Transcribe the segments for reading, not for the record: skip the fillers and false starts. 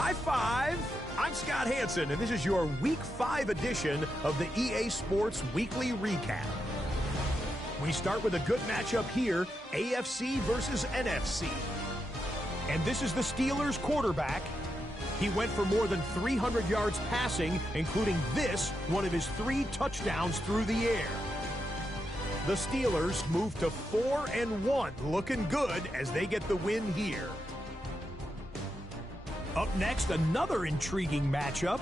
High five! I'm Scott Hansen, and this is your Week 5 edition of the EA Sports Weekly Recap. We start with a good matchup here, AFC versus NFC. And this is the Steelers quarterback. He went for more than 300 yards passing, including this, one of his 3 touchdowns through the air. The Steelers move to 4-1, looking good as they get the win here. Up next, another intriguing matchup.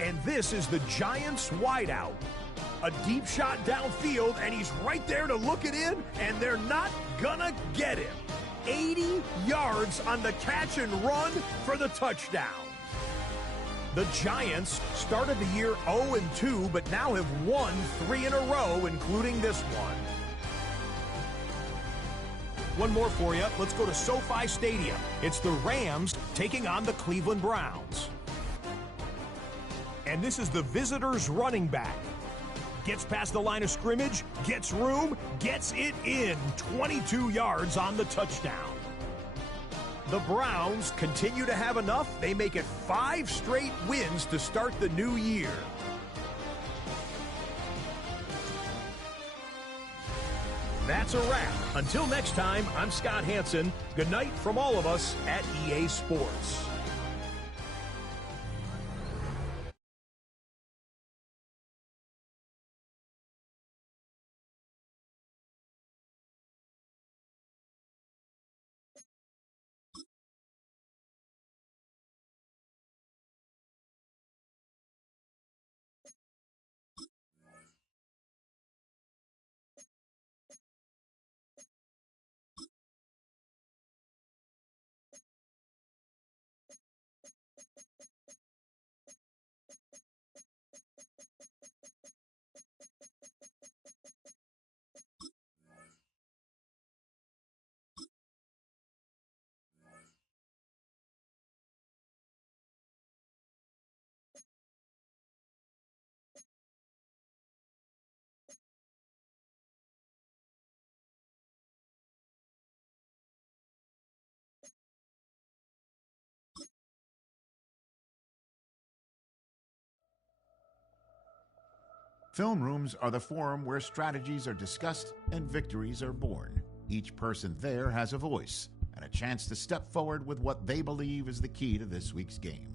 And this is the Giants wideout. A deep shot downfield, and he's right there to look it in, and they're not gonna get him. 80 yards on the catch and run for the touchdown. The Giants started the year 0-2, but now have won 3 in a row, including this one. One more for you. Let's go to SoFi Stadium. It's the Rams taking on the Cleveland Browns. And this is the visitors' running back. Gets past the line of scrimmage, gets room, gets it in. 22 yards on the touchdown. The Browns continue to have enough. They make it 5 straight wins to start the new year. That's a wrap. Until next time, I'm Scott Hansen. Good night from all of us at EA Sports. Film rooms are the forum where strategies are discussed and victories are born. Each person there has a voice and a chance to step forward with what they believe is the key to this week's game.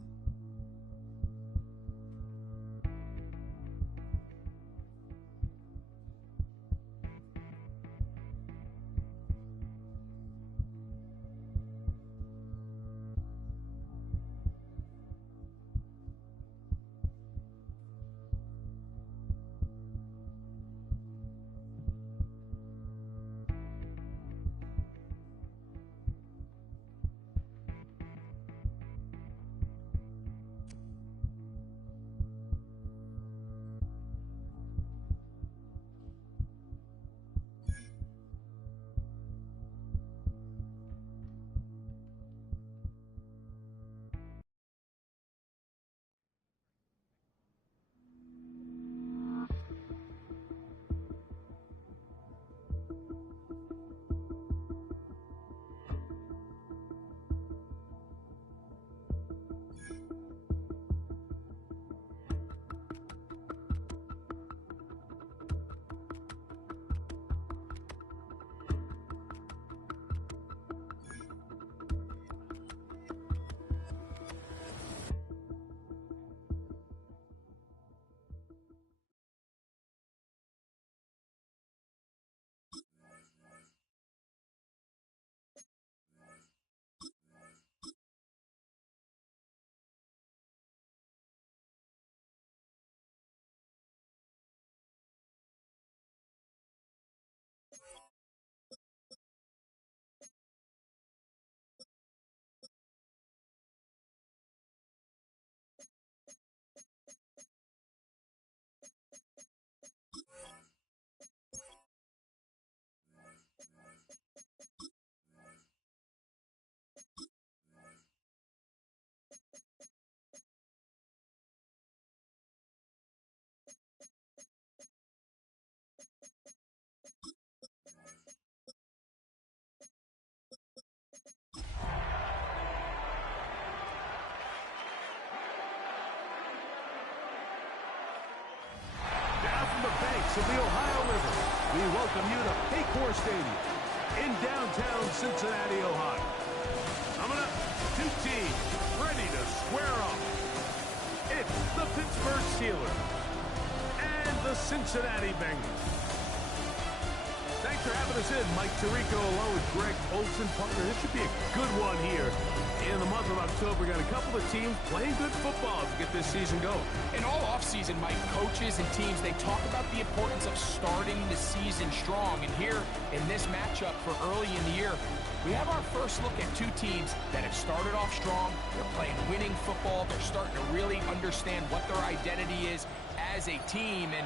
welcome you to Paycor Stadium in downtown Cincinnati, Ohio. Coming up, two teams ready to square off. It's the Pittsburgh Steelers and the Cincinnati Bengals. Thanks for having us in. Mike Tirico along with Greg Olson. Partner, this should be a good one here. In the month of October, got a couple of teams playing good football to get this season going. And all offseason, Mike, coaches and teams, they talk about the importance of starting the season strong. And here in this matchup for early in the year, we have our first look at two teams that have started off strong. They're playing winning football. They're starting to really understand what their identity is as a team. And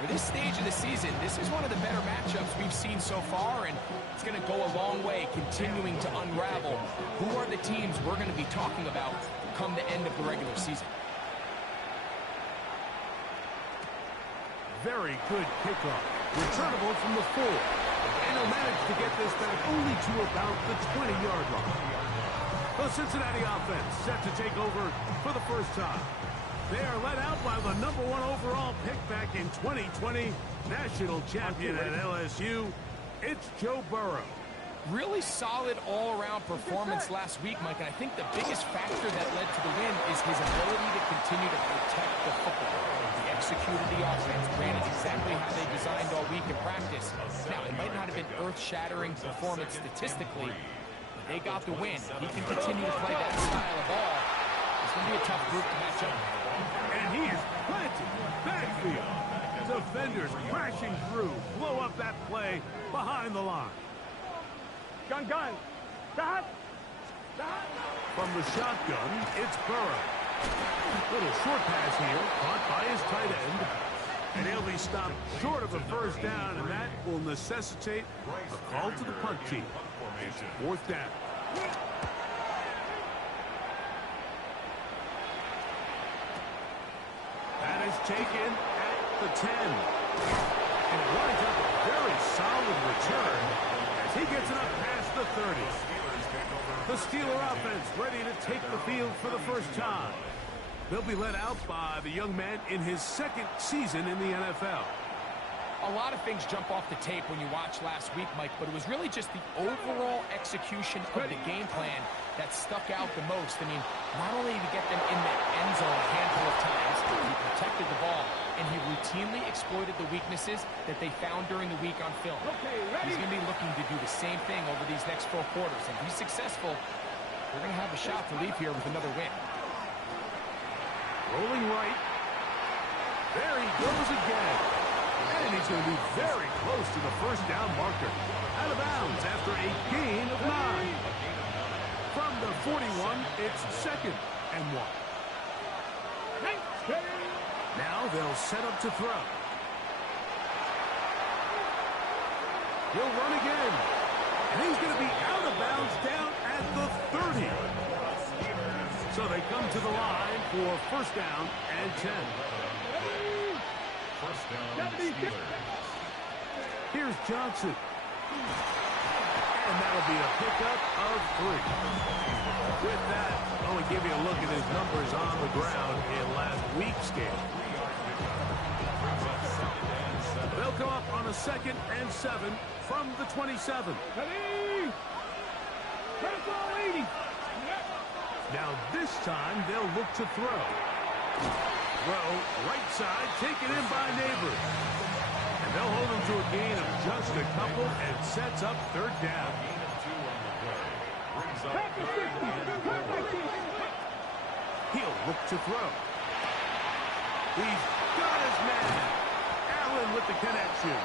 for this stage of the season, this is one of the better matchups we've seen so far, and it's going to go a long way continuing to unravel who are the teams we're going to be talking about come the end of the regular season. Very good kickoff. Returnable from the 4. And he'll manage to get this back only to about the 20-yard line. The Cincinnati offense set to take over for the first time. They are led out by the #1 overall pick back in 2020, national champion at LSU. It's Joe Burrow. Really solid all-around performance last week, Mike, and I think the biggest factor that led to the win is his ability to continue to protect the football. He executed the offense, ran it exactly how they designed all week in practice. Now, it might not have been earth-shattering performance statistically, but they got the win. He can continue to play that style of ball. It's going to be a tough group to match up. And he is planted backfield. Defenders crashing through, blow up that play behind the line. Gun. From the shotgun, it's Burrow. Little short pass here, caught by his tight end. And he'll be stopped short of a first down, and that will necessitate a call to the punt team. It's 4th down. That is taken at the 10. And it winds up a very solid return as he gets it up past the 30. The Steeler offense ready to take the field for the first time. They'll be led out by the young man in his 2nd season in the NFL. A lot of things jump off the tape when you watch last week, Mike, but it was really just the overall execution of the game plan that stuck out the most. I mean, not only did he get them in the end zone a handful of times, he protected the ball, and he routinely exploited the weaknesses that they found during the week on film. He's going to be looking to do the same thing over these next 4 quarters. And if he's successful, they're going to have a shot to leave here with another win. Rolling right. There he goes again. And he's going to be very close to the first down marker. Out of bounds after a gain of 9. From the 41, it's 2nd and 1. Now they'll set up to throw. He'll run again. And he's going to be out of bounds down at the 30. So they come to the line for first down and 10. First down, Steelers. Here's Johnson. And that'll be a pickup of 3. With that, I'll only give you a look at his numbers on the ground in last week's game. They'll come up on a 2nd and 7 from the 27. Now this time they'll look to throw. Throw, right side, taken in by Neighbors. And they'll hold him to a gain of just a couple and sets up 3rd down. He'll look to throw. He's got his man. Allen with the connection.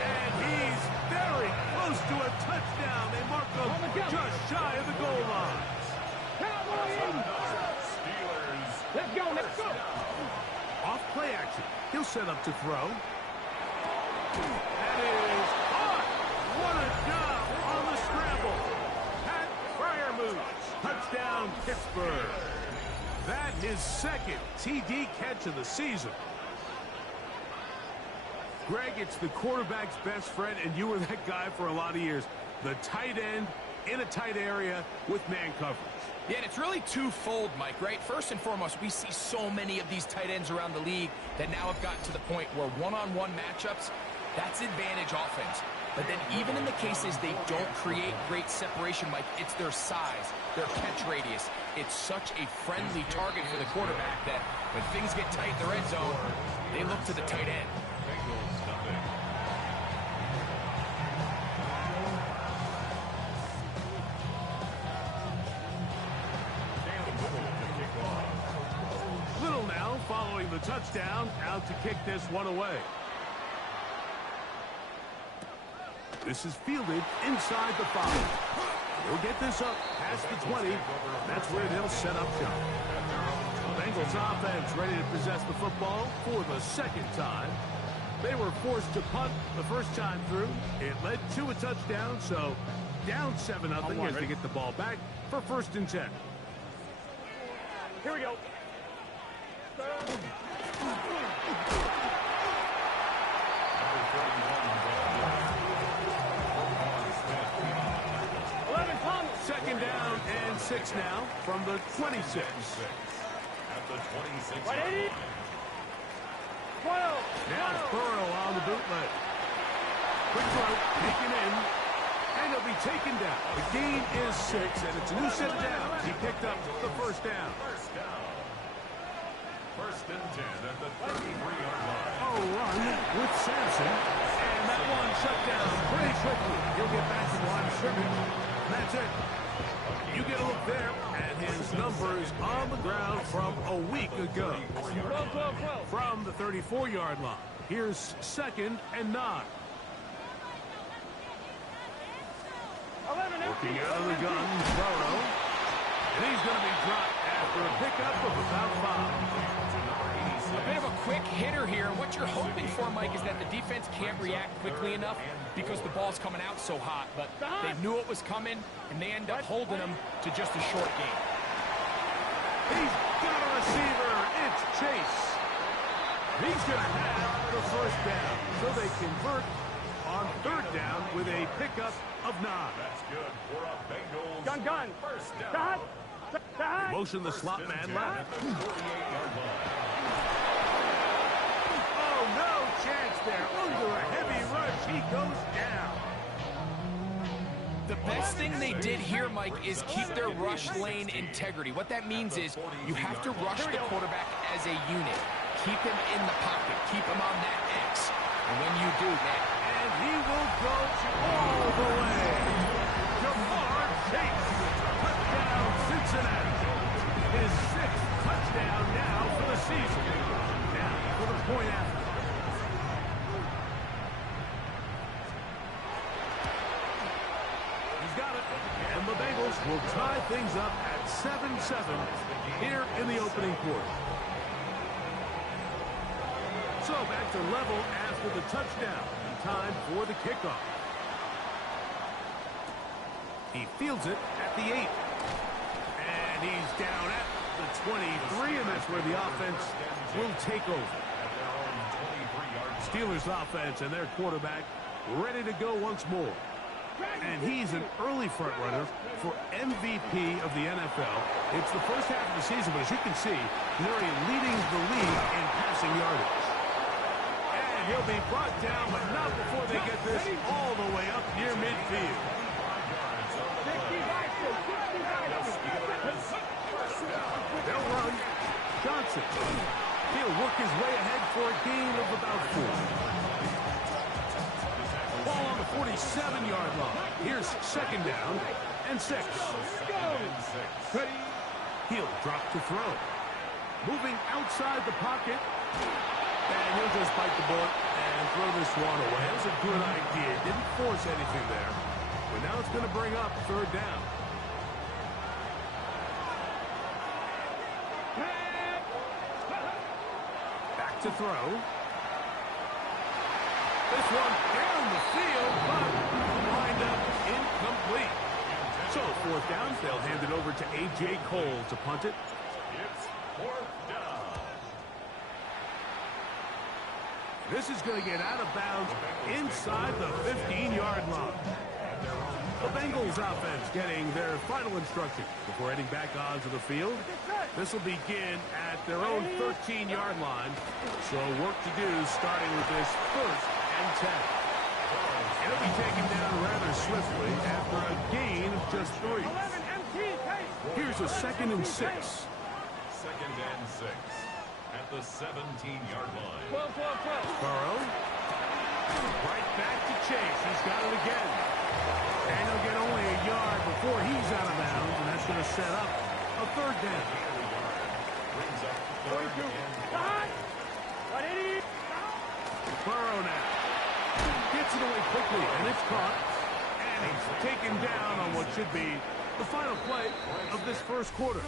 And he's very close to a touchdown. They mark him just shy of the goal line. Let's go. Off play action. He'll set up to throw. That is caught. What a job on the scramble. Pat Fryermuth. Touchdown, Pittsburgh. That his 2nd TD catch of the season. Greg, it's the quarterback's best friend, and you were that guy for a lot of years. The tight end in a tight area with man coverage. Yeah, and it's really twofold, Mike, right? First and foremost, we see so many of these tight ends around the league that now have gotten to the point where one-on-one matchups, That's advantage offense. But then even in the cases they don't create great separation, Mike, it's their size, their catch radius. It's such a friendly target for the quarterback that when things get tight in the red zone, they look to the tight end. Little now following the touchdown, out to kick this one away. This is fielded inside the 5. He'll get this up past the 20. That's where they'll set up shop. Bengals offense ready to possess the football for the second time. They were forced to punt the first time through. It led to a touchdown, so down 7-0 as they get the ball back for 1st and 10. Here we go. Second down and 6 now from the 26. At the 26. Right, 12. Now Burrow on the bootleg. Quick throw, taken in, and he'll be taken down. The gain is 6, and it's a new set of downs. He picked up the first down. First and 10 at the 33-yard line. Oh, run with Sampson, and that one shut down pretty quickly. He'll get back to the line of scrimmage. That's it. You get a look there at his numbers on the ground from a week ago. 12. From the 34-yard line. Here's 2nd and 9. 11. Looking out of the gun, Burrow. And he's going to be dropped after a pickup of about 5. A bit of a quick hitter here. What you're hoping for, Mike, is that the defense can't react quickly enough because the ball's coming out so hot. But they knew it was coming, and they end up holding them to just a short gain. He's got a receiver. It's Chase. He's going to have the first down. So they convert on 3rd down with a pickup of 9. That's good for a Bengals. Gun. First down. Motion the slot man left. 48-yard line. Oh, no chance there. Under a heavy rush, he goes down. The best thing they did here, Mike, is keep their rush lane integrity. What that means is you have to rush the quarterback as a unit. Keep him in the pocket. Keep him on that X. And when you do that, And he will go all the way. Jamar Chase. Touchdown, Cincinnati. His 6th touchdown now for the season. Now for the point after. He's got it. And the Bengals will tie things up at 7-7 here in the opening quarter. So back to level after the touchdown. Time for the kickoff. He fields it at the 8. And he's down at the 23, and that's where the offense will take over. Steelers offense and their quarterback ready to go once more. And he's an early front runner for MVP of the NFL. It's the first half of the season, but as you can see, he's already leading the league in passing yardage. And he'll be brought down, but not before they get this all the way up near midfield. They'll run. Johnson. He'll work his way ahead for a gain of about 4. Ball on the 47-yard line. Here's 2nd down and 6. He'll drop to throw. Moving outside the pocket. And he'll just bite the bullet and throw this one away. That was a good idea. Didn't force anything there. But now it's going to bring up 3rd down. Back to throw. This one down the field, but wind up incomplete. So 4th down, they'll hand it over to A.J. Cole to punt it. It's 4th down. This is going to get out of bounds inside the 15-yard line. The Bengals offense getting their final instruction before heading back onto the field. This will begin at their own 13-yard line. So work to do starting with this 1st and 10. It'll be taken down rather swiftly after a gain of just 3. Here's a 2nd and 6. 2nd and 6 at the 17-yard line. Burrow. Right back to Chase. He's got it again. And he'll get only a yard before he's out of bounds, and that's going to set up a 3rd down. Brings up 3rd and 5. Burrow now. Gets it away quickly, and it's caught. And he's taken down on what should be the final play of this first quarter.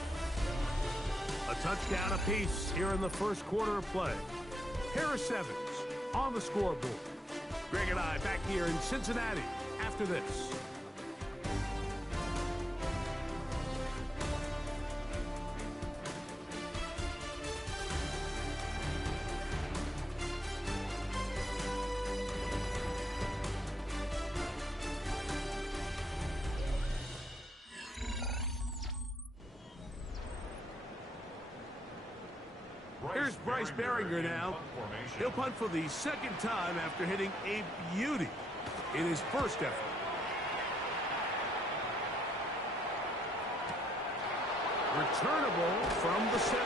A touchdown apiece here in the first quarter of play. Harris Evans on the scoreboard. Greg and I back here in Cincinnati after this. Here's Bryce Behringer now. He'll punt for the 2nd time after hitting a beauty in his first effort. Returnable from the 17.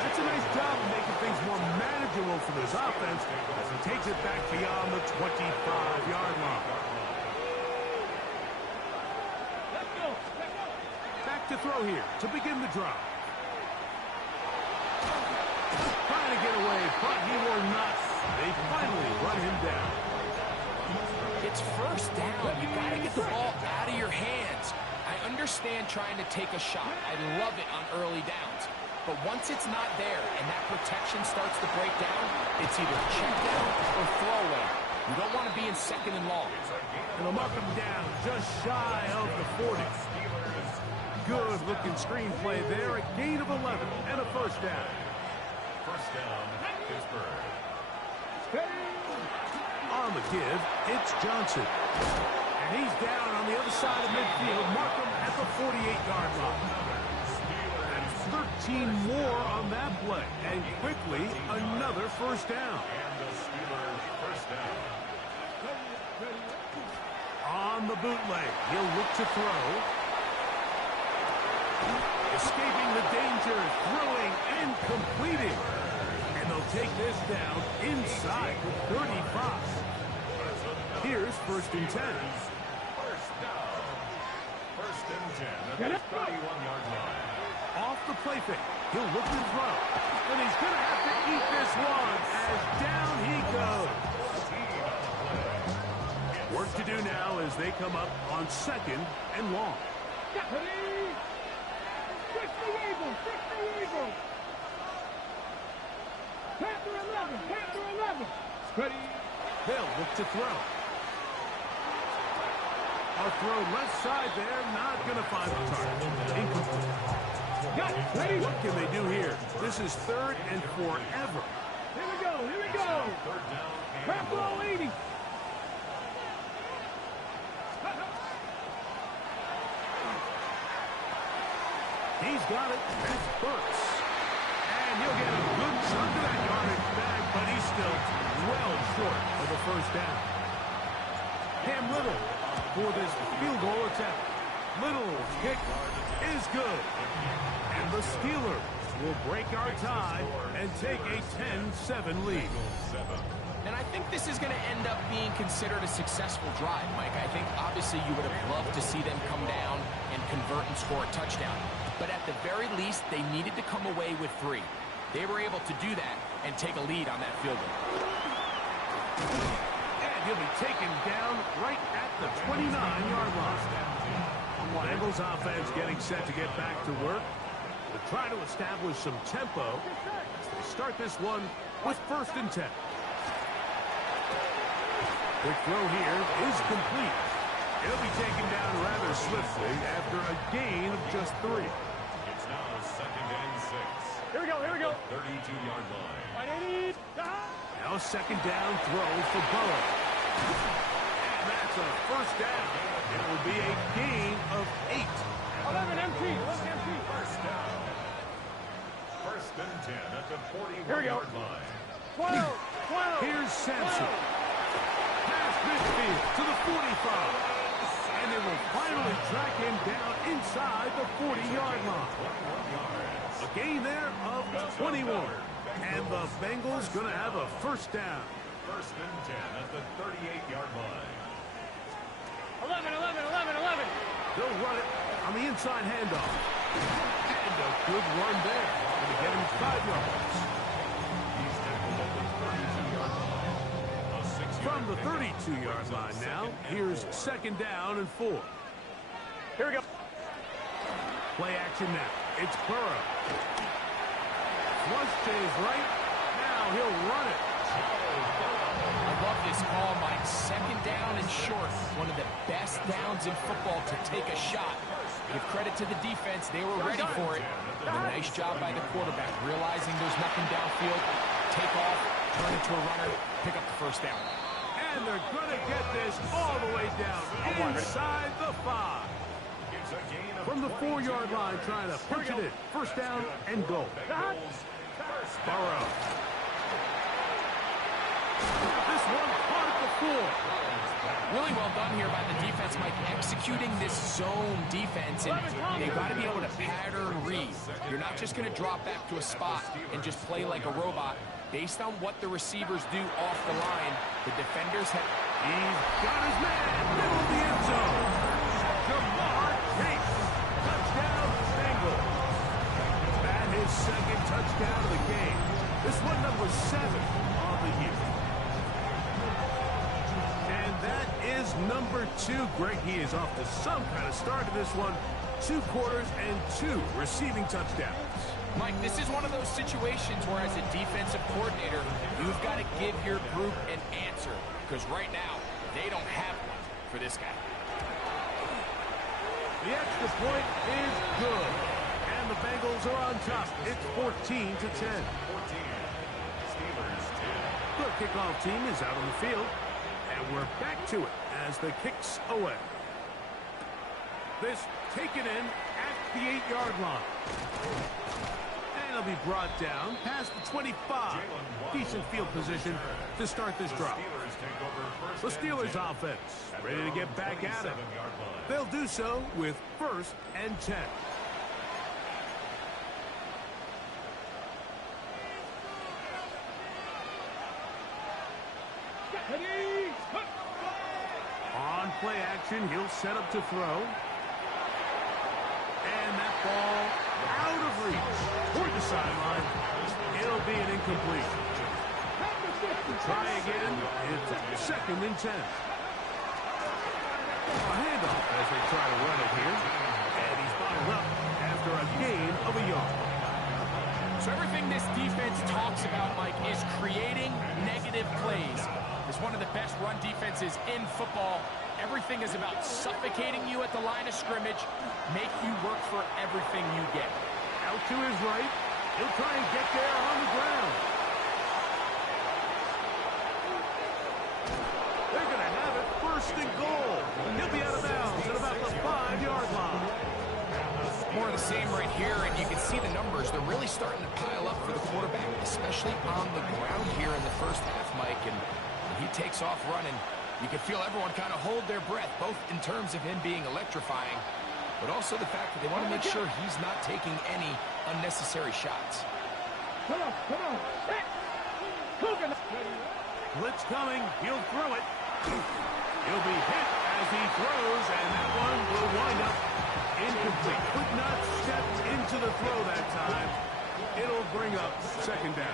That's a nice job of making things more manageable for this offense as he takes it back beyond the 25-yard line. Back to throw here to begin the drive. Trying to get away, but he will not. They finally run him down. It's 1st down. You got to get the ball out of your hands. I understand trying to take a shot. I love it on early downs. But once it's not there and that protection starts to break down, it's either check down or throwaway. You don't want to be in 2nd and long. And they'll mark him down just shy of the 40. Good-looking screenplay there. A gain of 11 and a 1st down. 1st down, Pittsburgh. On the give, it's Johnson. And he's down on the other side of midfield. Mark him at the 48-yard line. That's 13 more on that play. And quickly, another 1st down. And the Steelers' 1st down. On the bootleg, he'll look to throw. Escaping the danger, throwing and completing. And they'll take this down inside the 35. Here's 1st and 10. 1st down. 1st and 10 at the 31-yard line. Off the play fake, he'll look to throw. And he's going to have to eat this one as down he goes. Work to do now as they come up on 2nd and long. They'll look to throw. A throw left side there, not going to find the target. Incomplete. What can they do here? This is 3rd and forever. Here we go. 3rd down and Ball 80. He's got it. It's Burks. And he'll get a good chunk of that yardage back, but he's still well short of the 1st down. Cam Little for this field goal attempt. Little's kick is good. And the Steelers will break our tie and take a 10-7 lead. And I think this is going to end up being considered a successful drive, Mike. I think obviously you would have loved to see them come down and convert and score a touchdown. But at the very least, they needed to come away with 3. They were able to do that and take a lead on that field goal. And he'll be taken down right at the 29-yard line. Bengals offense getting set to get back to work. They're trying to establish some tempo as they start this one with 1st and 10. Quick throw here is complete. It'll be taken down rather swiftly after a gain of just 3. It's now 2nd and 6. Here we go. 32-yard line. Now 2nd down throw for Burrow. And that's a 1st down. It will be a gain of 8. 11 empty. 1st down. 1st and 10 at the 41-yard line. 12. Here's Sampson. Past midfield to the 45. And they will finally track him down inside the 40-yard line. A gain there of 21. And the Bengals going to have a first down. First and 10 at the 38-yard line. 11, 11, 11, 11. They'll run it on the inside handoff. And a good run there. Going to get him 5 yards. He's tackled at the 32-yard line. A 6-yard From the 32-yard line now, here's second down and 4. Here we go. Play action now. It's Burrow. Flush to his right. Now he'll run it. I love this call, Mike. Second down and short. One of the best downs in football to take a shot. Give credit to the defense. They were ready for it. And a nice job by the quarterback, realizing there's nothing downfield. Take off, turn into a runner, pick up the first down. And they're going to get this all the way down inside the 5. From the 4-yard line, trying to punch it in. First down and goal. Burrow. This one caught at the 4. Really well done here by the defense, Mike, executing this zone defense, and they've got to be able to pattern read. You're not just going to drop back to a spot and just play like a robot. Based on what the receivers do off the line, the defenders have... He's got his man, middle of the end zone. Jamar Chase, touchdown Bengals. That his second touchdown of the game. This one number 7 of the year. And that is number 2. Greg, he is off to some kind of start in this one. 2 quarters and 2 receiving touchdowns. Mike, this is one of those situations where as a defensive coordinator, you've got to give your group an answer. Because right now, they don't have one for this guy. The extra point is good. And the Bengals are on top. It's 14-10. 14. Steelers 10. The kickoff team is out on the field. And we're back to it as the kick's away. This taken in at the 8-yard line. And it'll be brought down past the 25. Decent field position to start this drive. The Steelers offense ready to get back at it. They'll do so with first and 10. On play action, he'll set up to throw. And that ball out of reach toward the sideline. It'll be an incomplete. Try again. It's second and 10. A handoff as they try to run it here. And he's bottled up after a gain of a yard. So everything this defense talks about, Mike, is creating negative plays. It's one of the best run defenses in football. Everything is about suffocating you at the line of scrimmage, make you work for everything you get. Out to his right. He'll try and get there on the ground. They're going to have it first and goal. He'll be out of bounds at about the 5-yard line. More of the same right here, and you can see the numbers. They're really starting to pile up for the quarterback, especially on the ground here in the first half, Mike. And he takes off running. You can feel everyone kind of hold their breath, both in terms of him being electrifying, but also the fact that they want to make sure he's not taking any unnecessary shots. Come on, come on. Blitz coming. He'll throw it. He'll be hit as he throws, and that one will wind up incomplete. Could not step into the throw that time. It'll bring up second down.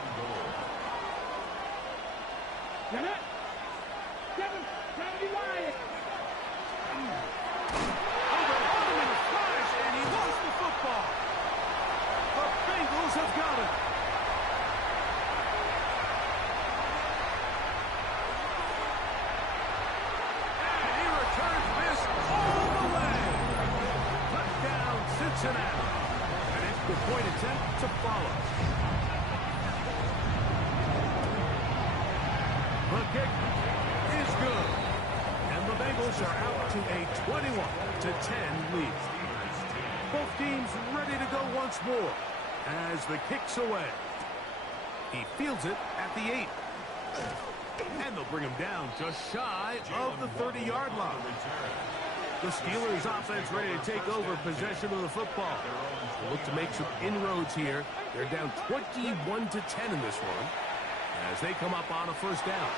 Have got it. And he returns this all the way. Touchdown, Cincinnati. An extra point attempt to follow. The kick is good. And the Bengals are out to a 21-10 lead. Both teams ready to go once more. As the kick's away. He fields it at the 8. And they'll bring him down just shy of the 30-yard line. The Steelers offense ready to take over possession of the football. They look to make some inroads here. They're down 21-10 in this one as they come up on a first down.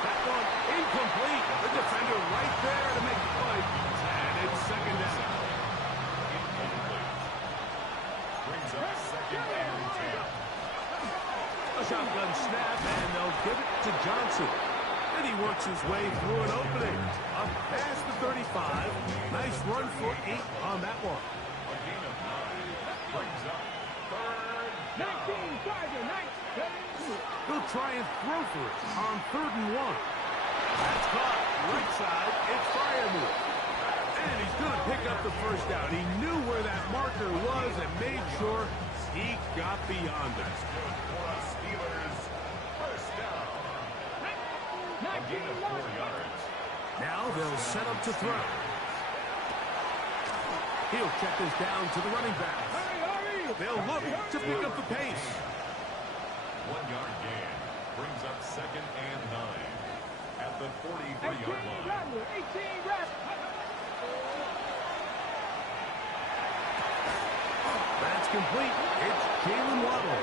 That one incomplete. The defender right there to make the play. And it's second down. Brings up second and 10. A shotgun snap, and they'll give it to Johnson. And he works his way through an opening. Up past the 35. Nice run for 8 on that one. A gain of 9. Brings up third down. 19, Tiger, 19. He'll try and throw for it on 3rd and 1. That's caught. Right side, it's Firemore. And he's going to pick up the first down. He knew where that marker was and made sure he got beyond it. Good for us Steelers. First down. A gain of 4 yards. Now they'll set up to throw. He'll check this down to the running back. They'll look to pick up the pace. 1-yard gain. Brings up second and 9. At the 43-yard line. 18 reps. That's complete. It's Jalen Waddle.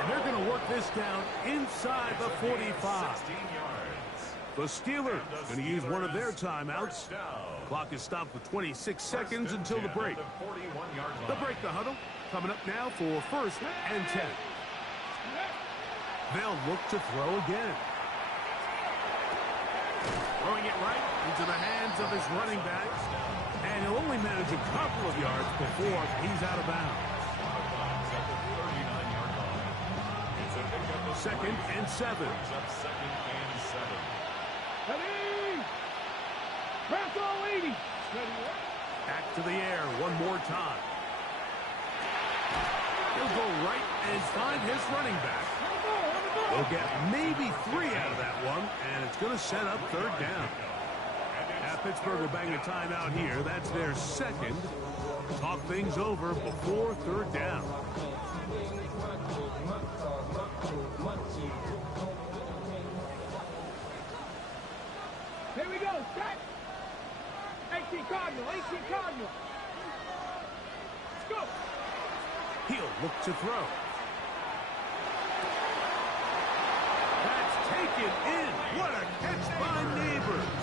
And they're going to work this down inside the 45. 16 yards. The Steelers going to use one of their timeouts. First down. Clock is stopped with 26 seconds until the break. At the 41-yard line. They'll break the huddle. Coming up now for 1st and 10. They'll look to throw again. Throwing it right into the hands of his running back. And he'll only manage a couple of yards before he's out of bounds. At the 39-yard line. It's a pickup of 2nd and 7. Brings up second and 7. Ready? Bravo 80. Back to the air one more time. He'll go right and find his running back. They'll get maybe 3 out of that one, and it's going to set up 3rd down. Pittsburgh will bang a timeout here. That's their 2nd. Talk things over before 3rd down. Here we go. Set. 18 Cardinal. 18 Cardinal. Let's go. He'll look to throw. That's taken in. What a catch by Neighbors.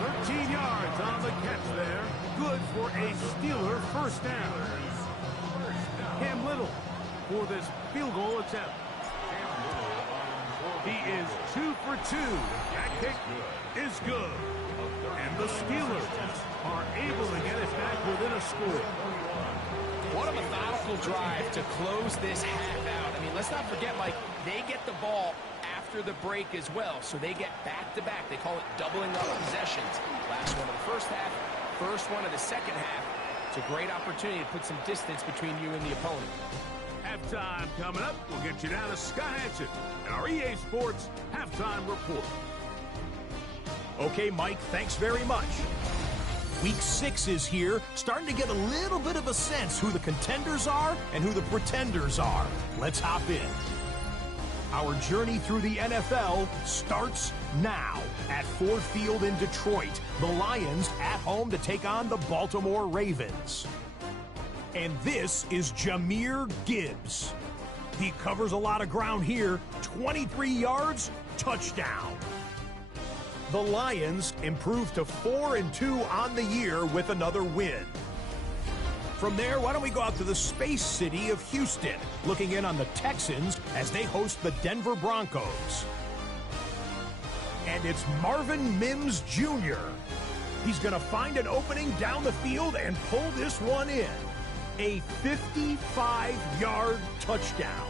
13 yards on the catch there. Good for a Steeler first down. Cam Little for this field goal attempt. He is 2 for 2. That kick is good. And the Steelers are able to get it back within a score. What a methodical drive to close this half out. I mean, let's not forget, Mike, they get the ball after the break as well, so they get back-to-back. They call it doubling up possessions. Last one of the first half, first one of the second half. It's a great opportunity to put some distance between you and the opponent. Halftime coming up. We'll get you down to Scott Hansen and our EA Sports Halftime Report. Okay, Mike, thanks very much. Week 6 is here, starting to get a little bit of a sense who the contenders are and who the pretenders are. Let's hop in. Our journey through the NFL starts now at Ford Field in Detroit. The Lions at home to take on the Baltimore Ravens. And this is Jahmyr Gibbs. He covers a lot of ground here. 23 yards, touchdown. The Lions improved to 4-2 on the year with another win. From there, why don't we go out to the space city of Houston, looking in on the Texans as they host the Denver Broncos. And it's Marvin Mims Jr. He's going to find an opening down the field and pull this one in. A 55-yard touchdown.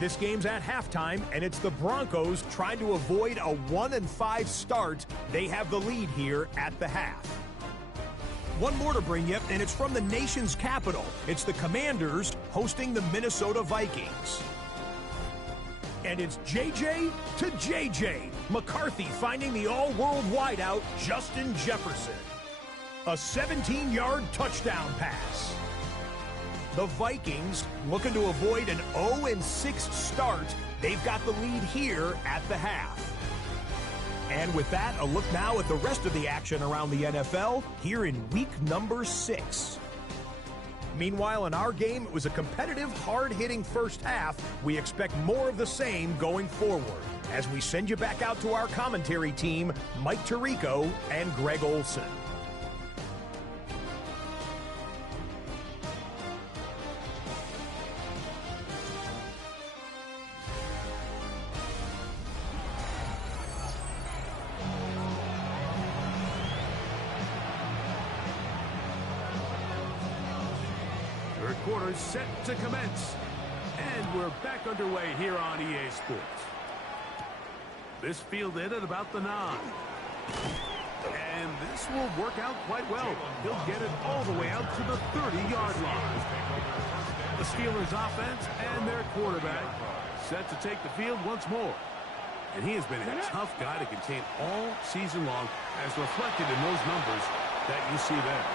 This game's at halftime, and it's the Broncos trying to avoid a 1-5 start. They have the lead here at the half. One more to bring you, and it's from the nation's capital. It's the Commanders hosting the Minnesota Vikings. And it's JJ to JJ. McCarthy finding the all-world wideout, Justin Jefferson. A 17-yard touchdown pass. The Vikings, looking to avoid an 0-6 start, they've got the lead here at the half. And with that, a look now at the rest of the action around the NFL here in week number 6. Meanwhile, in our game, it was a competitive, hard-hitting first half. We expect more of the same going forward as we send you back out to our commentary team, Mike Tirico and Greg Olson. Third quarter set to commence. And we're back underway here on EA Sports. This fielded at about the 9. And this will work out quite well. He'll get it all the way out to the 30-yard line. The Steelers offense and their quarterback set to take the field once more. And he has been a tough guy to contain all season long, as reflected in those numbers that you see there.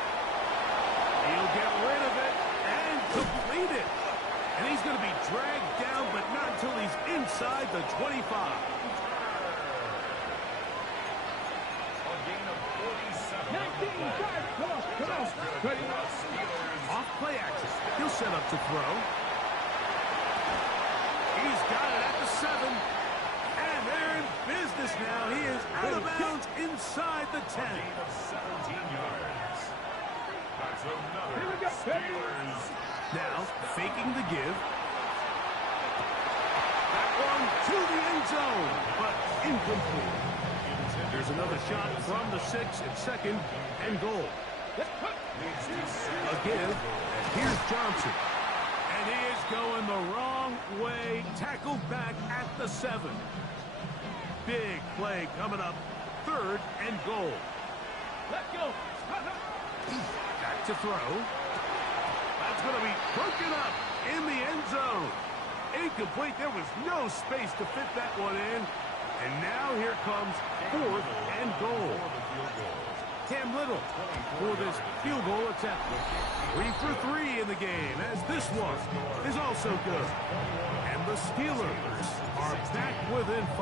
He'll get rid of it and complete it. And he's going to be dragged down, but not until he's inside the 25. Off play action. He'll set up to throw. He's got it at the 7. And they're in business now. He is out of bounds inside the 10. 17 yards. That's another Steelers. Now, faking the give. That one to the end zone, but incomplete. There's another shot from the 6 and 2nd and goal. A give, and here's Johnson. And he is going the wrong way. Tackled back at the 7. Big play coming up. 3rd and goal. Let's go. Back to throw. That's going to be broken up in the end zone. Incomplete. There was no space to fit that one in. And now here comes 4th and goal. Cam Little for this field goal attempt. 3 for 3 in the game, as this one is also good. And the Steelers are back within 5.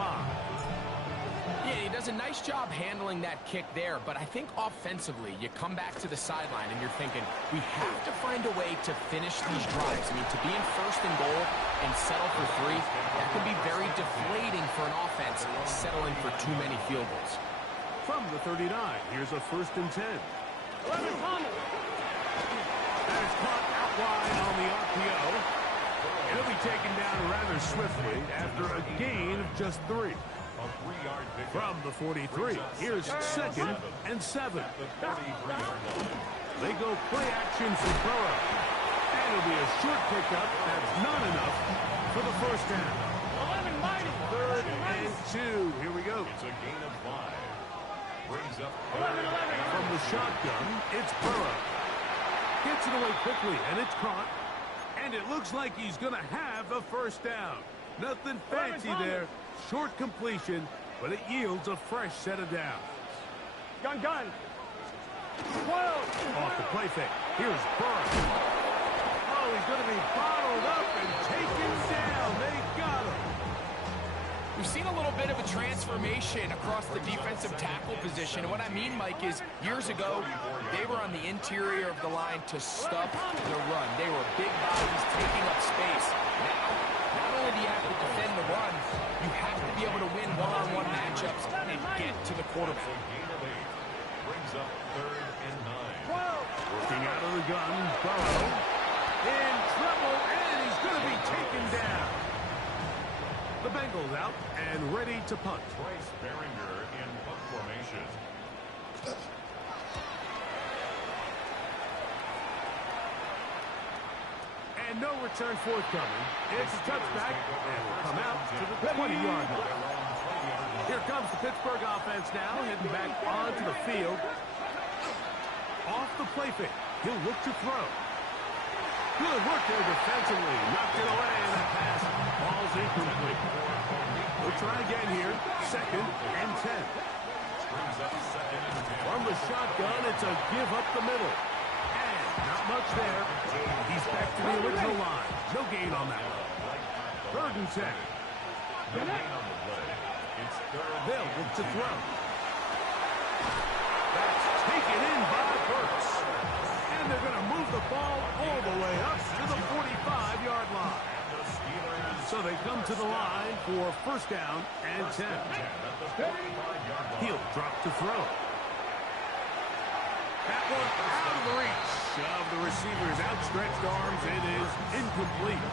Yeah, he does a nice job handling that kick there, but I think offensively, you come back to the sideline and you're thinking, we have to find a way to finish these drives. I mean, to be in 1st and goal and settle for 3, that can be very deflating for an offense settling for too many field goals. From the 39, here's a 1st and 10. That is caught out wide on the RPO. It'll be taken down rather swiftly after a gain of just 3. From the 43, here's 2nd and 7. They go play action for Burrow. And it'll be a short pickup. That's not enough for the first down. 3rd and 2. Here we go. It's a gain of 5. Brings up 11. From the shotgun, it's Burrow. Gets it away quickly, and it's caught. And it looks like he's going to have a first down. Nothing fancy there. Short completion, but it yields a fresh set of downs. Gun. 12. Off the play fake. Here's Burrow. Oh, he's going to be bottled up and taken down. They got him. We've seen a little bit of a transformation across the defensive tackle position. And what I mean, Mike, is years ago, they were on the interior of the line to stop the run. They were big bodies taking up space. Now, not only do you have to defend the run, you have to be able to win one-on-one matchups and get to the quarterback. brings up 3rd and 9. Working out of the gun, Burrow in trouble, and he's going to be taken down. The Bengals out and ready to punt. Bryce Behringer in punt formation. And no return forthcoming. It's a touchback, and will come out to the 20-yard line. Here comes the Pittsburgh offense now, heading back onto the field. Off the play fake, he'll look to throw. Good work there defensively. Knocked it away, and that pass falls incomplete. We'll try again here. 2nd and 10. Brings up 2nd and 10. From the shotgun, it's a give up the middle. And Not much there. He's back to the original line. No gain on that. 3rd and 10. They'll look to throw. That's taken in by Burks. And they're going to move the ball all the way up to the 45-yard line. So they come to the line for 1st down and 10. He'll drop to throw. That one out of the reach of the receiver's outstretched arms. It is incomplete.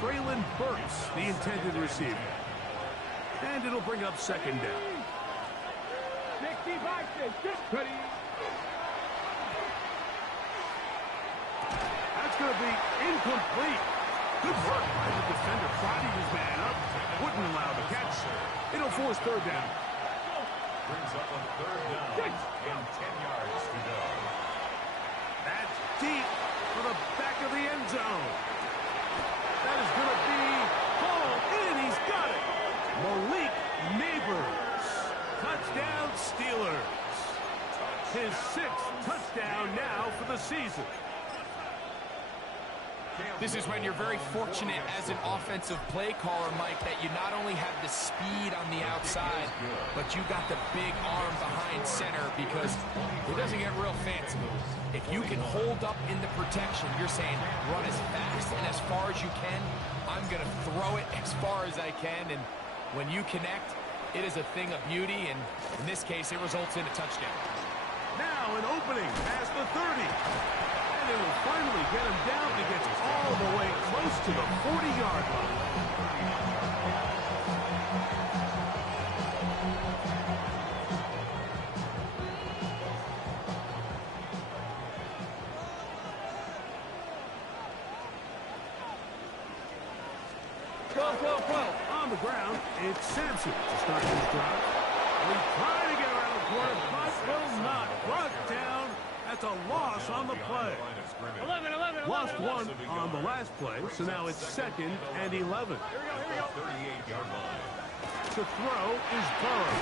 Traylon Burks, the intended receiver. And it'll bring up 2nd down. 65, ready. That's going to be incomplete. Good work by the defender, prodding his man up. Wouldn't allow the catch. It'll force 3rd down. Brings up on 3rd down and 10 yards to go. That's deep for the back of the end zone. That is going to be hauled in. He's got it. Malik Neighbors. Touchdown Steelers. His 6th touchdown now for the season. This is when you're very fortunate as an offensive play caller, Mike, that you not only have the speed on the outside, but you got the big arm behind center, because it doesn't get real fancy. If you can hold up in the protection, you're saying run as fast and as far as you can. I'm going to throw it as far as I can, and when you connect, it is a thing of beauty, and in this case, it results in a touchdown. Now an opening past the 30. They will finally get him down. He gets all the way close to the 40-yard line. On the ground, it's Sampson to start his drive. He's trying to get around the corner, but will not. Brought down. That's a loss on the play. 11. Lost 1 on the last play, so now it's 2nd and 11. Here we go. 38-yard line. To throw is Burrow.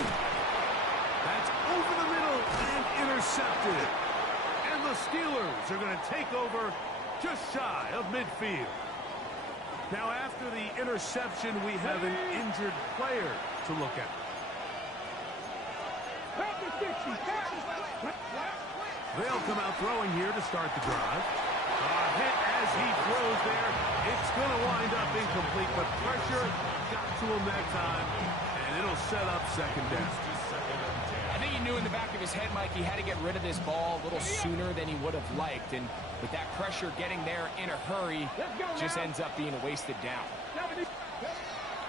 That's over the middle and intercepted. And the Steelers are going to take over just shy of midfield. Now, after the interception, we have an injured player to look at. They'll come out throwing here to start the drive. Hit as he throws there. It's going to wind up incomplete, but pressure got to him that time, and it'll set up 2nd down. I think he knew in the back of his head, Mike, he had to get rid of this ball a little sooner than he would have liked, and with that pressure getting there in a hurry, just ends up being a wasted down.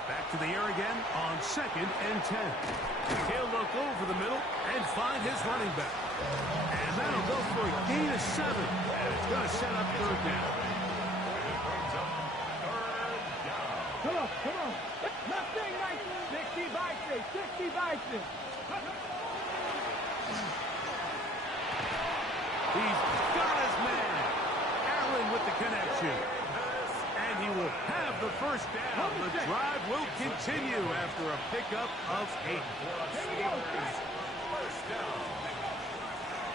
Back to the air again on 2nd and 10. He'll look over the middle and find his running back. And that'll go for a gain of 7. And it's going to set up 3rd down. Come on. Left thing, Mike. 60 Bison. He's got his man. Allen with the connection. And he will have the 1st down. The drive will continue after a pickup of 8.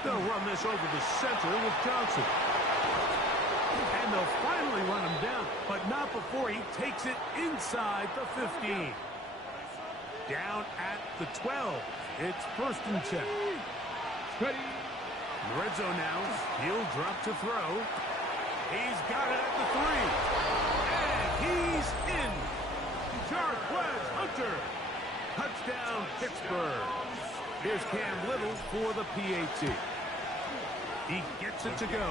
They'll run this over the center with Johnson. And they'll finally run him down, but not before he takes it inside the 15. Down at the 12. It's 1st and 10. Ready. In the red zone now. He'll drop to throw. He's got it at the 3. And he's in. Jarquez Hunter. Touchdown, Pittsburgh. Here's Cam Little for the PAT. He gets it to go.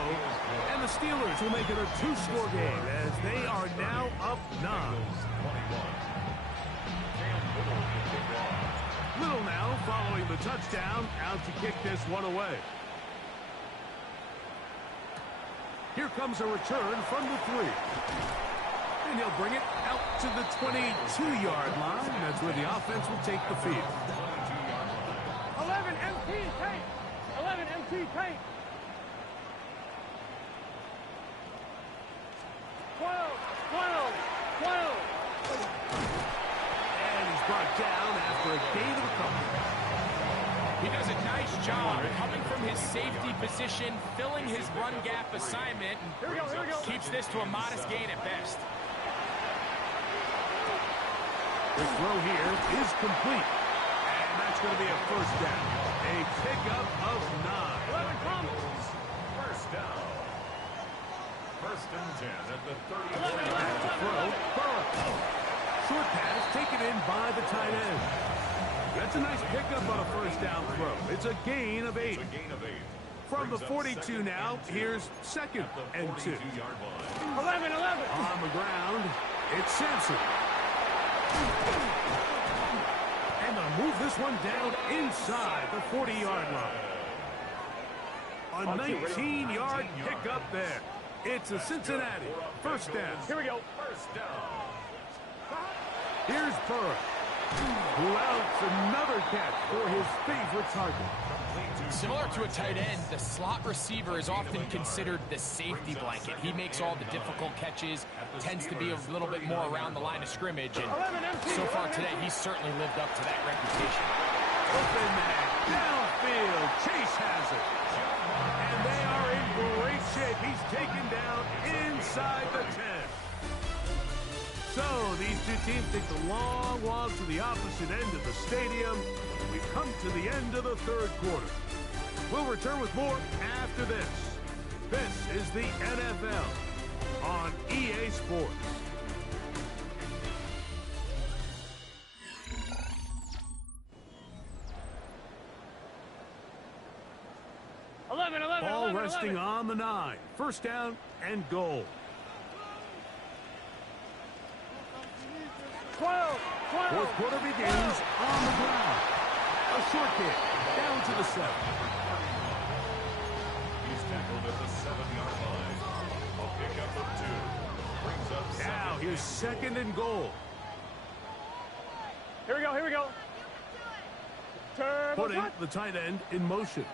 And the Steelers will make it a 2-score game as they are now up 9. Little now following the touchdown, out to kick this one away. Here comes a return from the 3. And he'll bring it out to the 22-yard line. That's where the offense will take the field. 11 MT tank. 11 MT tank. 12. And he's brought down after a gain of a couple. He does a nice job coming from his safety position, filling his run gap assignment, and keeps this to a modest gain at best. The throw here is complete. And that's going to be a first down. A pickup of 9. First down. First and 10 at the 30. Throw, Burrow. Short pass taken in by the tight end. That's a nice pickup on a first down throw. It's a gain of 8. From the 42 now, here's second and 2. 11. On the ground, it's Sampson. And they'll move this one down inside the 40-yard line. A 19-yard pickup there. It's a Cincinnati first down. Here we go. First down. Here's Burrow, who outs another catch for his favorite target. Similar to a tight end, the slot receiver is often considered the safety blanket. He makes all the difficult catches, tends to be a little bit more around the line of scrimmage, and so far today, he's certainly lived up to that reputation. Open man, downfield, Chase has it. And they are in great shape. He's taken down inside the 10. So these two teams take the long walk to the opposite end of the stadium. We've come to the end of the third quarter. We'll return with more after this. This is the NFL on EA Sports. Ball resting on the 9. First down and goal. 12. Fourth quarter begins on the ground. A short kick down to the 7. He's tackled at the 7-yard line. A pickup of 2. Brings up Now here's second and goal. Here we go. Turbo Putting cut. the tight end in motion.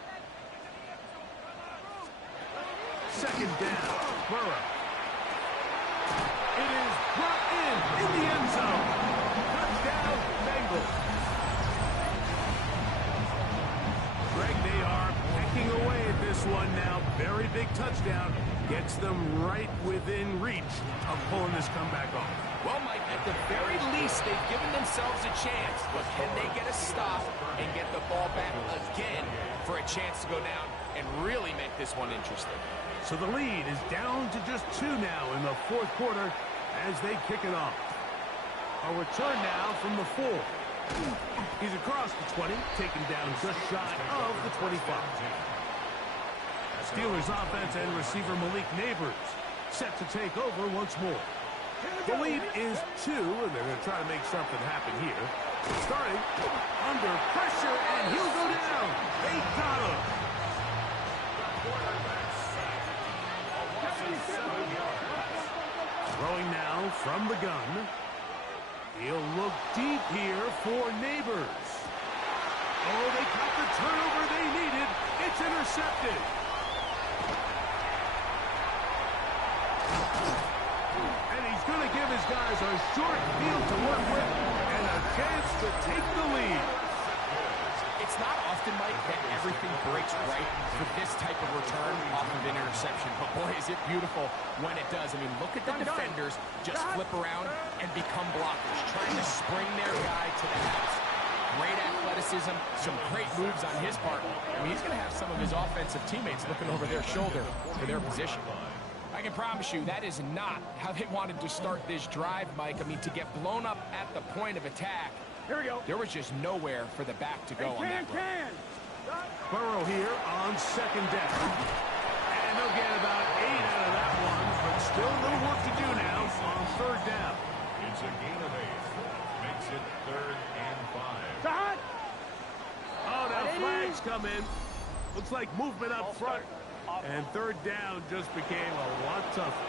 Second down, Burrow. It is brought in the end zone. Touchdown, Bengals. Greg, they are pecking away at this one now. Very big touchdown. Gets them right within reach of pulling this comeback off. Well, Mike, at the very least, they've given themselves a chance, but can they get a stop and get the ball back again for a chance to go down and really make this one interesting? So the lead is down to just 2 now in the fourth quarter as they kick it off. A return now from the 4. He's across the 20, taken down just shy of the 25. Steelers offense and receiver Malik Neighbors set to take over once more. The lead is 2, and they're going to try to make something happen here. Starting under pressure, and he'll go down. They got him. Throwing now from the gun. He'll look deep here for Neighbors. Oh, they got the turnover they needed. It's intercepted. And he's going to give his guys a short field to work with and a chance to take the lead. It's not often, Mike, that everything breaks right for this type of return off of an interception. But, boy, is it beautiful when it does. I mean, look at the defenders just flip around and become blockers, trying to spring their guy to the house. Great athleticism, some great moves on his part. I mean, he's going to have some of his offensive teammates looking over their shoulder for their position. I can promise you that is not how they wanted to start this drive, Mike. I mean, to get blown up at the point of attack, Here we go. there was just nowhere for the back to go on that run. Burrow here on second down. And they'll get about 8 out of that one, but still a little work to do now on third down. It's a gain of 8. Makes it 3rd and 5. Oh, now flags come in. Looks like movement up front. And third down just became a lot tougher.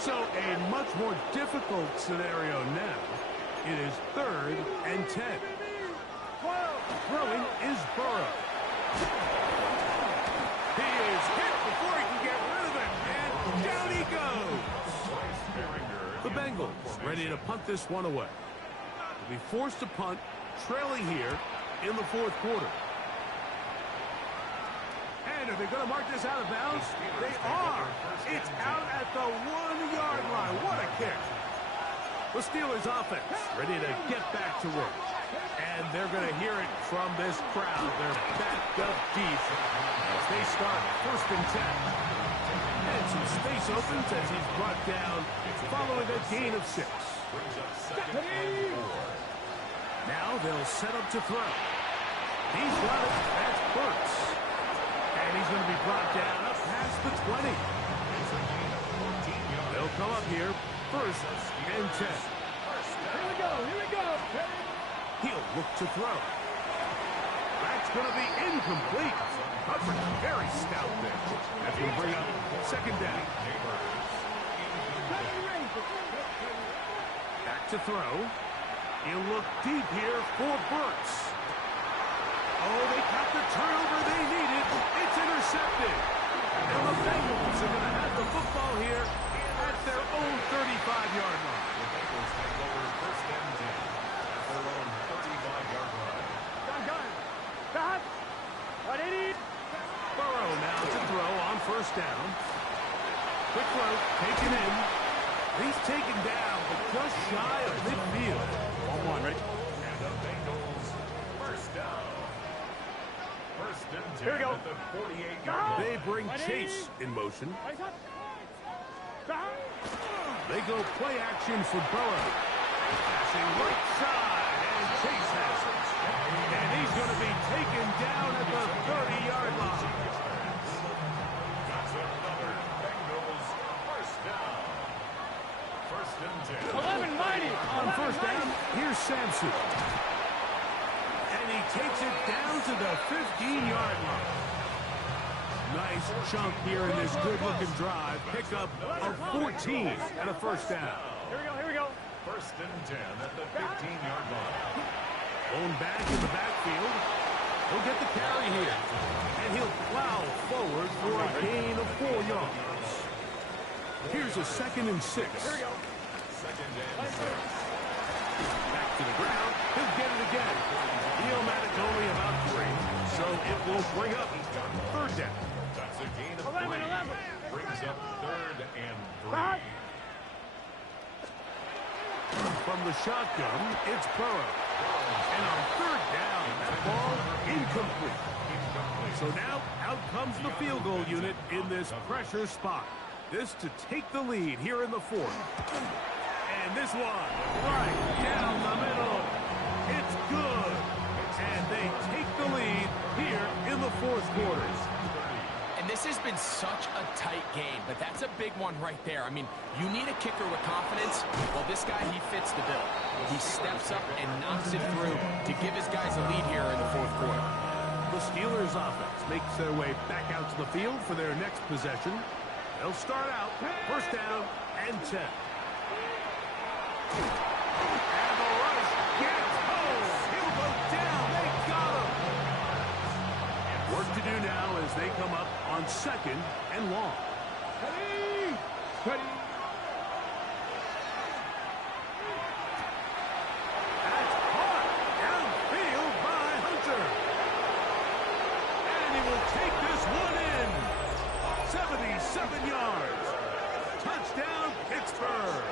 So a much more difficult scenario now. It is 3rd and 10. Throwing is Burrow. He is hit before he can get rid of it, and down he goes. The the Bengals ready to punt this one away. They'll be forced to punt, trailing here in the fourth quarter. And are they going to mark this out of bounds? They are. It's out at the 1-yard line. What a kick. The Steelers offense ready to get back to work. And they're going to hear it from this crowd. They're backed up deep as they start 1st and 10. And some space opens as he's brought down following a gain of 6. Now they'll set up to throw. He's got it. That's Burks. And he's going to be brought down up past the 20. They'll come up here, 1st and 10. Here we go, here we go. He'll look to throw. That's going to be incomplete. Coverage very stout there. That's going to bring up 2nd down. Back to throw. He'll look deep here for Burks. Oh, they got the turnover they needed. It's intercepted. And the Bengals are going to have the football here at their own 35-yard line. The Bengals take over 1st and 10 at their own 35-yard line. Burrow now to throw on 1st down. Quick throw, taken in. He's taken down, but just shy of midfield. Ball 1, ready? And the Bengals 1st down. 1st and 10 Here we go. at the 48-yard line. They bring Chase in motion. They go play action for Burrow. Passing right side, and Chase has it. And he's going to be taken down at the 30-yard line. That's another Bengals 1st down. 1st and 10. 11 mighty. On 1st down, here's Sampson. And he takes it down to the 15-yard line. Nice chunk here in this good-looking drive. Pickup of 14 and a 1st down. Here we go, here we go. 1st and 10 at the 15-yard line. Owned back in the backfield. He'll get the carry here. And he'll plow forward for a gain of 4 yards. Here's a 2nd and 6. Here we go. 2nd and 6. Back to the ground. He'll get it again. Neomatic only about 3. So it will bring up 3rd down. That's a gain of 11. 3. Brings up 3rd and 3. From the shotgun, it's Burrow. And on 3rd down, that ball incomplete. So now out comes the field goal unit in this pressure spot. This to take the lead here in the 4th. And this one right down the middle. It's good. And they take the lead here in the 4th quarter. And this has been such a tight game, but that's a big one right there. I mean, you need a kicker with confidence. Well, this guy, he fits the bill. He steps up and knocks it through to give his guys a lead here in the 4th quarter. The Steelers offense makes their way back out to the field for their next possession. They'll start out 1st down and 10. And the rush gets home. He'll go down. They got him. Work to do now as they come up on 2nd and long. Ready. Ready. That's caught downfield by Hunter. And he will take this one in. 77 yards. Touchdown, Pittsburgh.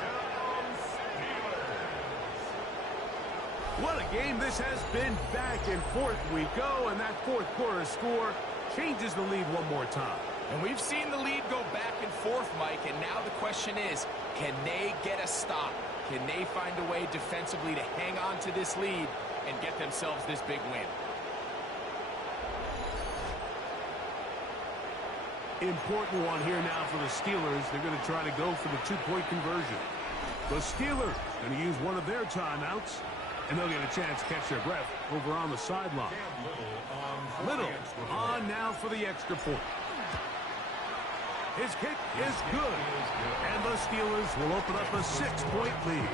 What a game this has been. Back and forth we go, and that 4th quarter score changes the lead one more time. And we've seen the lead go back and forth, Mike, and now the question is, can they get a stop? Can they find a way defensively to hang on to this lead and get themselves this big win? Important one here now for the Steelers. They're going to try to go for the 2-point conversion. The Steelers going to use one of their timeouts, and they'll get a chance to catch their breath over on the sideline. Little on now for the extra point. His kick is good, and the Steelers will open up a 6-point lead.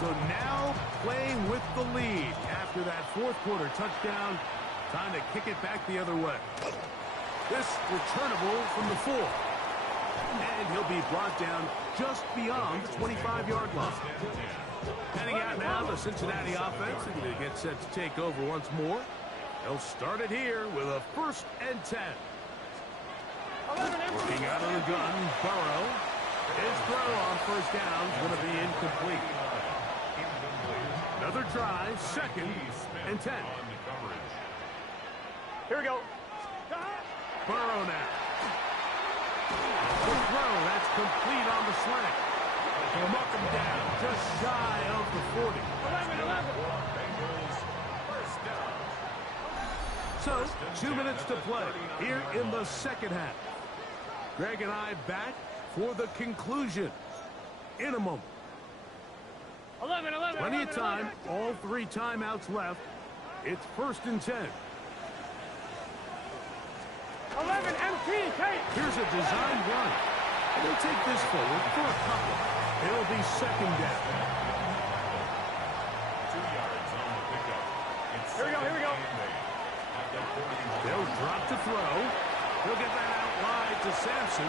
So now playing with the lead after that 4th quarter touchdown. Time to kick it back the other way. This returnable from the 4. And he'll be brought down just beyond the 25-yard line. Heading out now, the Cincinnati offense is going to get set to take over once more. They'll start it here with a 1st and 10. Working out of the gun, Burrow. His throw on 1st down is going to be incomplete. Another drive, 2nd and 10. Here we go. Burrow now. The throw, that's complete on the slant. They'll muck him down just shy of the 40. 11. So, 2 minutes to play here in the 2nd half. Greg and I back for the conclusion in a moment. 11. Plenty of time, all 3 timeouts left. It's 1st and 10. 11 MT, Kate. Here's a design run. They'll take this forward for a couple. It'll be 2nd down. 2 yards on the pickup. It's Here we go. They'll drop to throw. He'll get that out wide to Sampson.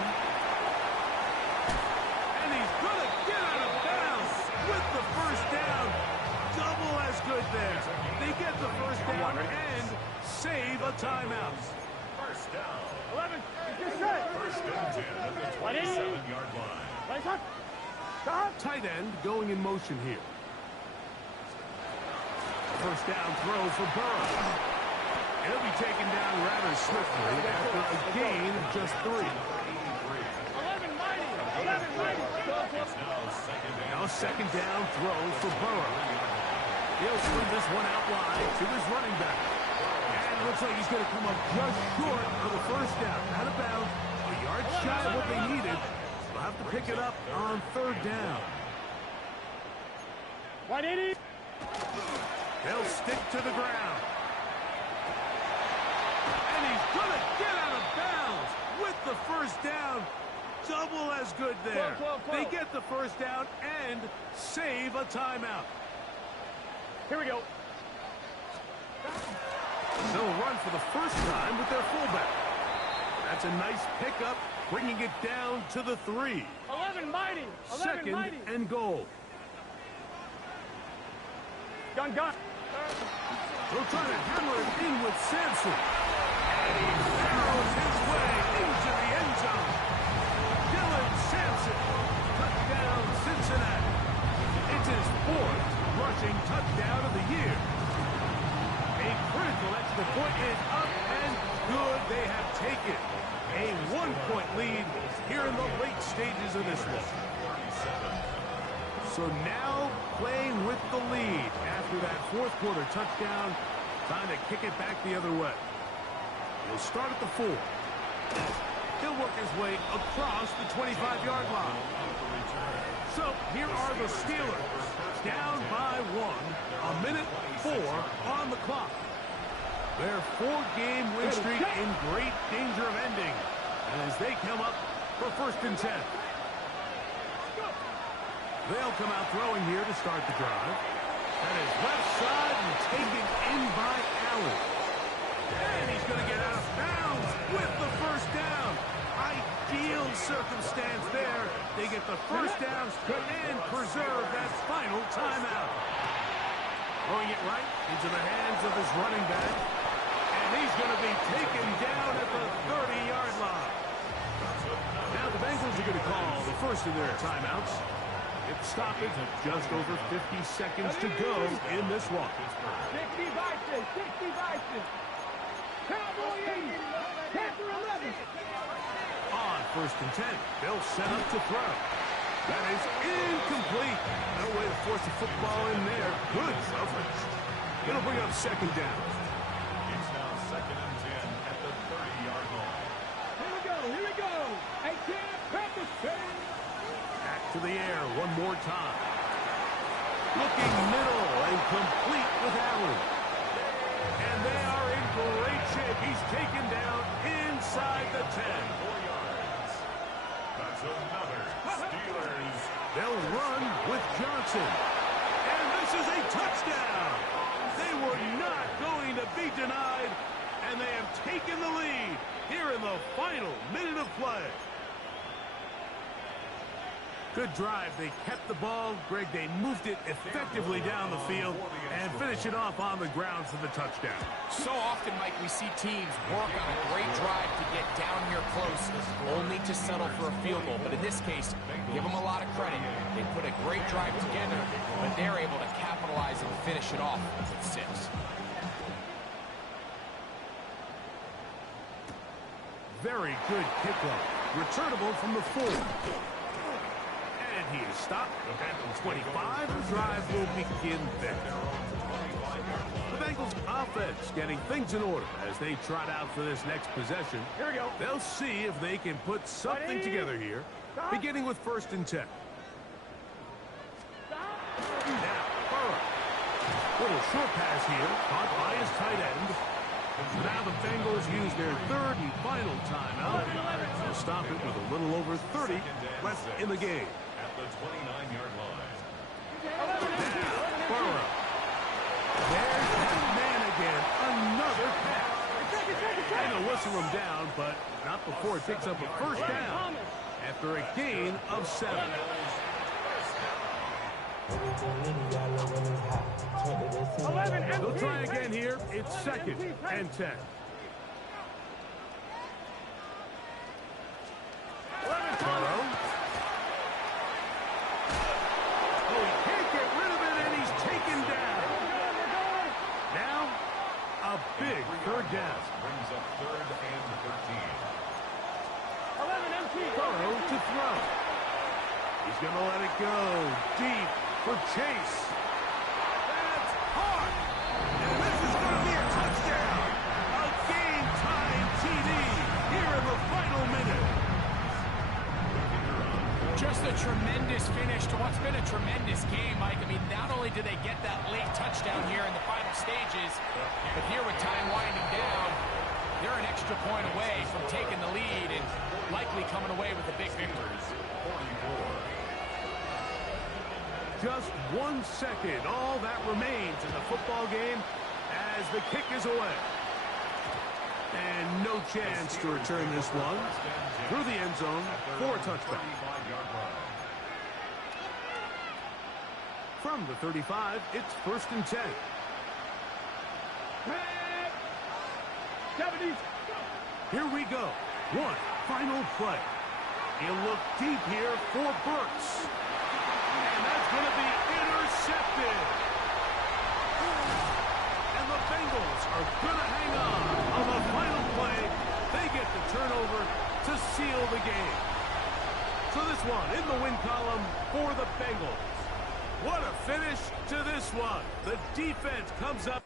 And he's going to get out of bounds with the 1st down. Double as good there. They get the 1st down and save a timeout. 1st down. 11. Just set. 1st and 10 at the 27-yard line. Lights up. Stop. Tight end going in motion here. 1st down throw for Burrow. He'll be taken down rather swiftly after a gain of just 3. 11 mighty. 11 mighty. Now a 2nd down throw for Burrow. He'll swing this one out wide to his running back. And it looks like he's going to come up just short for the 1st down. Out of bounds, a yard shy of what they needed. They'll have to pick it up on 3rd down. 180. They'll stick to the ground. And he's going to get out of bounds with the 1st down. Double as good there. 12. They get the 1st down and save a timeout. Here we go. They'll run for the 1st time with their fullback. That's a nice pickup, bringing it down to the 3. 11 mighty. 11 2nd mighty. and goal. Gun. They'll try to hammer it in with Sampson. And he barrels his way into the end zone. Dylan Sampson. Touchdown, Cincinnati. It's his 4th rushing touchdown of the year. A critical extra point is up and good. They have taken a 1-point lead here in the late stages of this one. So now playing with the lead after that 4th quarter touchdown, trying to kick it back the other way. He'll start at the 4. He'll work his way across the 25-yard line. So here are the Steelers, down by 1, 1:04 on the clock. Their 4-game win streak in great danger of ending as they come up for 1st and 10. They'll come out throwing here to start the drive. That is left side and taken in by Allen. And he's going to get out of bounds with the 1st down. Ideal circumstance there. They get the 1st down and preserve that final timeout. Throwing it right into the hands of his running back. And he's going to be taken down at the 30-yard line. Now the Bengals are going to call the first of their timeouts. It's stoppage of just over 50 seconds to go in this one. 60 Vikings. Cowboy 80. Panther 11. On 1st and 10, they'll set up to throw. That is incomplete. No way to force the football in there. Good coverage. It'll bring up 2nd down. It's now 2nd and 10 at the 30-yard line. Here we go. I can't practice. Back to the air one more time. Looking middle and complete with Allen. And they are in great shape. He's taken down inside the 10. 4 yards. That's another Steelers. They'll run with Johnson. And this is a touchdown. They were not going to be denied. And they have taken the lead here in the final minute of play. Good drive. They kept the ball. Greg, they moved it effectively down the field and finish it off on the ground for the touchdown. So often, Mike, we see teams work on a great drive to get down here close, only to settle for a field goal. But in this case, give them a lot of credit. They put a great drive together, but they're able to capitalize and finish it off with 6. Very good kickoff. Returnable from the 4. And he is stopped at the 25. The drive will begin there. The Bengals offense getting things in order as they trot out for this next possession. Here we go. They'll see if they can put something together here, beginning with 1st and 10. Now, Burrow. Little short pass here, caught by his tight end. Now the Bengals use their 3rd and final timeout. They'll stop it with a little over 30 left in the game. At the 29-yard line. Now, Burrow. There's that man again. Another pass. And they'll whistle him down, but not before it picks up a 1st down after a gain of 7. They'll try again here. It's 2nd and 10. Burrow. Oh, he can't get rid of it, and he's taken down. Now, a big 3rd down. Brings up 3rd and 13. Burrow to throw. He's going to let it go deep for Chase. That's hard. And this is going to be a touchdown. A game-time TD here in the final minute. Just a tremendous finish to what's been a tremendous game, Mike. I mean, not only did they get that late touchdown here in the final stages, but here with time winding down, they're an extra point away from taking the lead and likely coming away with a big victory. Just 1 second, all that remains in the football game as the kick is away. And no chance to return this one through the end zone for a touchback. From the 35, it's 1st and 10. Here we go. One final play. He'll look deep here for Burks. And that's going to be intercepted. And the Bengals are going to hang on the final play. They get the turnover to seal the game. So this one in the win column for the Bengals. What a finish to this one. The defense comes up.